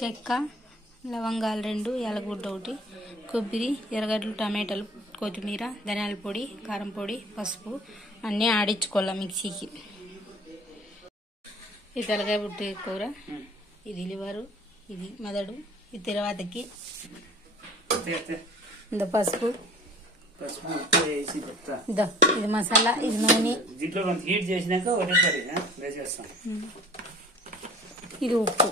చెక్క, లవంగాలు 2, యాలకుడ్డ 1, కొబ్బరి, ఎర్రగడ్డలు, టమాటాలు, కొత్తిమీర, ధనియాల పొడి, కారం పొడి, పసుపు అన్నీ ఆడించుకోవాలి మిక్సీకి. ఇది తలకాయ పుట్టి కూర, ఇది లివరు, ఇది మెదడు, ఇది తర్వాతకి ఇంత పసుపు, ఇది మసాలా, ఇది నూనె, ఇది ఉప్పు.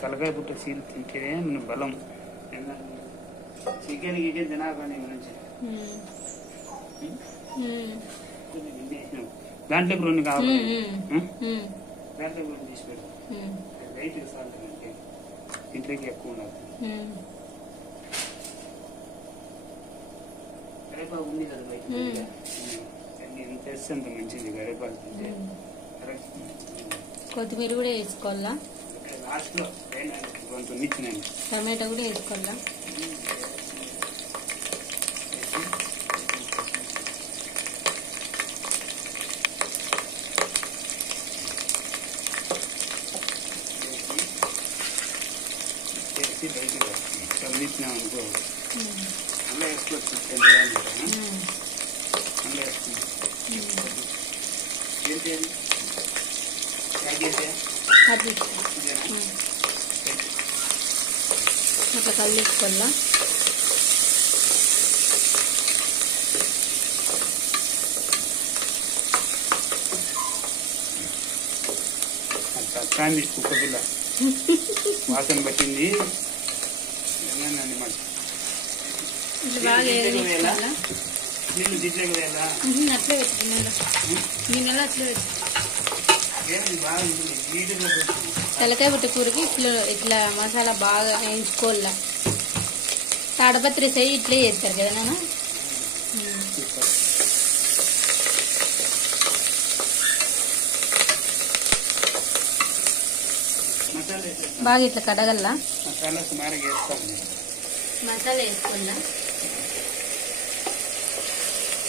తలకాయ పుట్ట సీల్ తింటేనే మన బలం. చికెన్ గికెన్ తినాలని దాంట్లో 2 కావాలి, దాంట్లో 2 తీసి పెట్టు. రైట్ సాల్ట్ అంటే ఇంట్లోకి ఎక్కువ ఉండదు. గడేపాకు ఉంది కదా బయట, ఎంత వేస్తే అంత మంచిది. గడేపాకు తింటే కొత్తిమీర కూడా వేసుకోవాలా, లాస్ట్ లో కొంచెం ఇచ్చినాను. టమాటా కూడా వేసుకోవాలా. ఇచ్చినాం అనుకో, అలా వేసుకోవచ్చు. అలా వేసుకుంటాం. అట్లా కలిసుకోవాలా. చక్కాంది కుక్క పిల్ల వాసన పట్టింది. నీళ్ళు దీంట్లోకి వేయాలా? అట్లే పెట్టుకున్నాను నేను, ఎలా అట్లే పెట్టు. తలకాయ పుట్ట కూరకి ఇట్లా మసాలా బాగా వేయించుకోవాలా. తాడపత్రి సై ఇట్లే చేస్తారు కదా నాన్న. బాగా ఇట్లా కడగల్లా. మసాలా వేసుకోవాలా.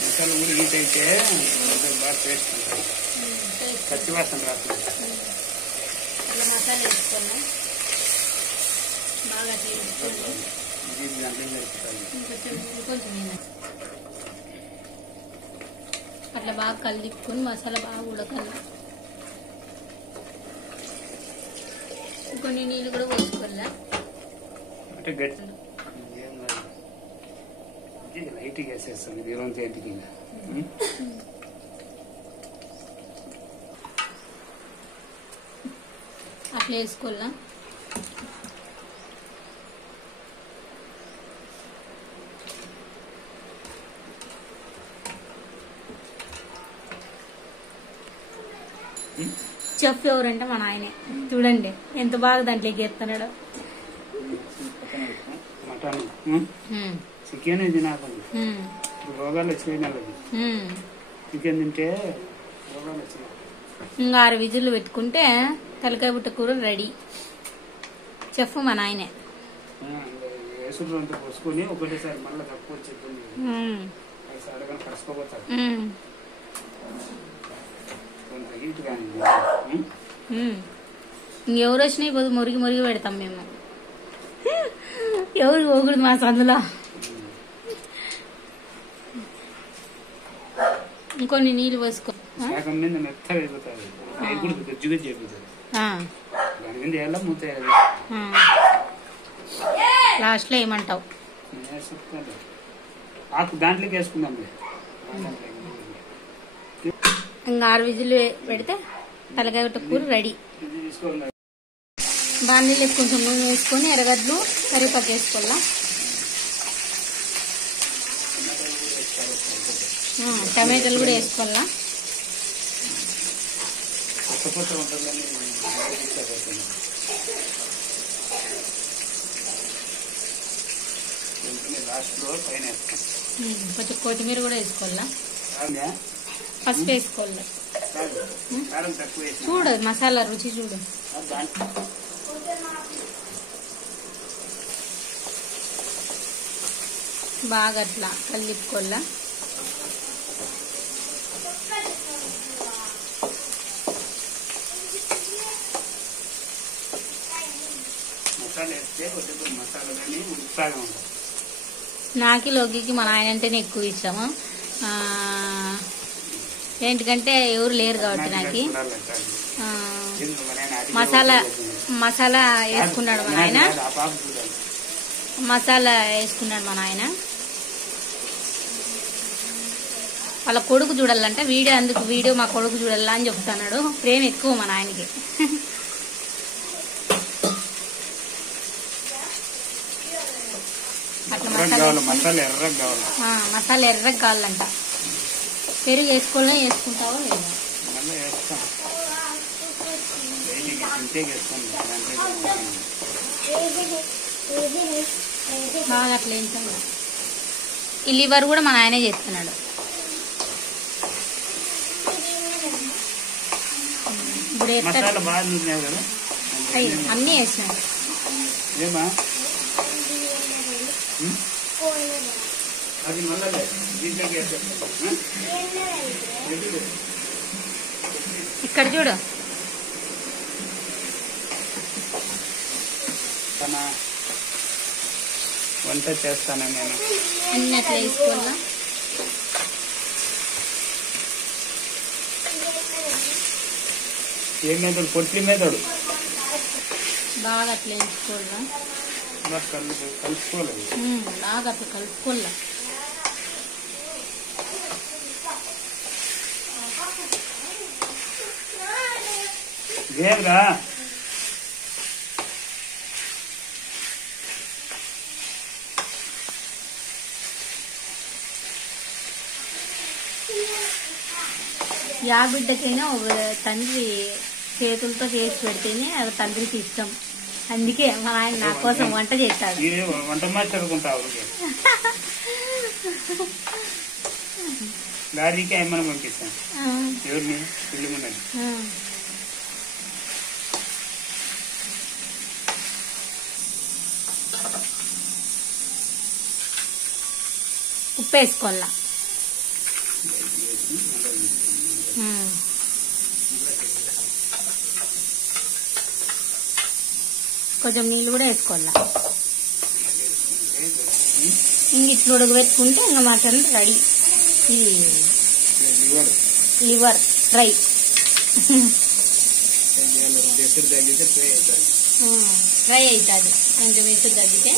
మసాలా కూడా హీట్ అయితే బాగా టేస్ట్ ఉంటుంది, పచ్చివాసన రాకుండా. అట్లా మసాలా వేసుకోవాలా. బాగా ఇంకొంచెం అట్లా బాగా కలిపుకొని మసాలా బాగా ఉడకాలి. కొన్ని నీళ్ళు కూడా పోసుకోవాలా. అంటే గట్టి లైట్గా వేసేస్తాం. ఇది 20 ఇంటికి అట్లా వేసుకోవాలా. చెఫ్ ఎవరంటే మా నాయనే. చూడండి ఎంత బాగా దాంట్లోకి ఎత్తున్నాడు. మటన్ చికెన్ తినాలి, రోగాలు వచ్చినాయి. చికెన్ తింటే రోగాలు వచ్చినాయి. ఇంకా 6 విజిల్లు పెట్టుకుంటే తలకాయ పుట్ట కూర రెడీ. చెఫ్ మా నాయనే. వేసుడు అంతా పోసుకొని ఒకటేసారి మళ్ళీ తక్కువ వచ్చేది అడగని కలుసుకోపోతారు. ఇంకెవరు వచ్చినాయి పోదు మురిగి మురిగి పెడతాం మేము. ఎవరు పోకూడదు మా సందులో. ఇంకొన్ని నీళ్ళు పోసుకో. లాస్ట్ లో ఏమంటావు? దాంట్లోకి వేసుకుందాం. ఇంకా 6 విజిల్లు పెడితే తలకాయ పుట్ట కూర రెడీ. బాండీలో కొంచెం నూనె వేసుకొని ఎర్రగడ్డలు, కరివేపాకు వేసుకోవాలా. టమాటాలు కూడా వేసుకోవాలా. కొంచెం కొత్తిమీర కూడా వేసుకోవాలా. పసుపు వేసుకోవాలి. చూడు మసాలా రుచి చూడు. బాగా అట్లా కలిపుకోల్లా. మసాలా వేస్తే కొద్దిగా మసాలా కానీ ఉత్సాహం ఉంటుంది. నాకి లోకికి మా నాయన అంటేనే ఎక్కువ ఇష్టము. ఏంటికంటే ఎవరు లేరు కాబట్టి నాకు మసాలా వేసుకున్నాడు మా నాయన. మసాలా వేసుకున్నాడు మా నాయన. వాళ్ళ కొడుకు చూడాలంట వీడియో మా కొడుకు చూడాలా అని చెప్తున్నాడు. ప్రేమ ఎక్కువ మా నాయనకి. అట్లా మసాలా ఎర్రగా కావాలంట. పెరుగు వేసుకుంటావో లేదా? బాగా అట్లా వేయించాలి. ఈ లివర్ కూడా మా నాయనే చేస్తున్నాడు. ఇప్పుడు అన్నీ వేసినాడు. ఇక్కడ చూడు. వంట చేస్తాను నేను. అన్ని అట్లా వేసుకోవాలా. ఏ మెదడు? పొట్లి మెదడు. బాగా అట్లా వేయించుకోవాలా. కలుపుకోలేదు. బాగా అట్లా కలుపుకోవాలా. ఏమిరా యా బిడ్డకైనా ఒక తండ్రి చేతులతో చేసి పెడితేనే అది తండ్రికి ఇష్టం. అందుకే మా ఆయన నా కోసం వంట చేస్తాడు. వంట మాట్లాడుకుంటావు. లారీకి ఏమన్నా పంపిస్తాను. ఎవరిని? పిల్లి ఉన్నది. ఉప్పు వేసుకోవాలా. కొంచెం నీళ్ళు కూడా వేసుకోవాలా. ఇంక ఇట్లా ఉడకబెట్టుకుంటే ఇంకా మటన్ రెడీ. ఇది లివర్ ఫ్రై. ఫ్రై అవుతుంది. కొంచెం ఎసురు తగ్గితే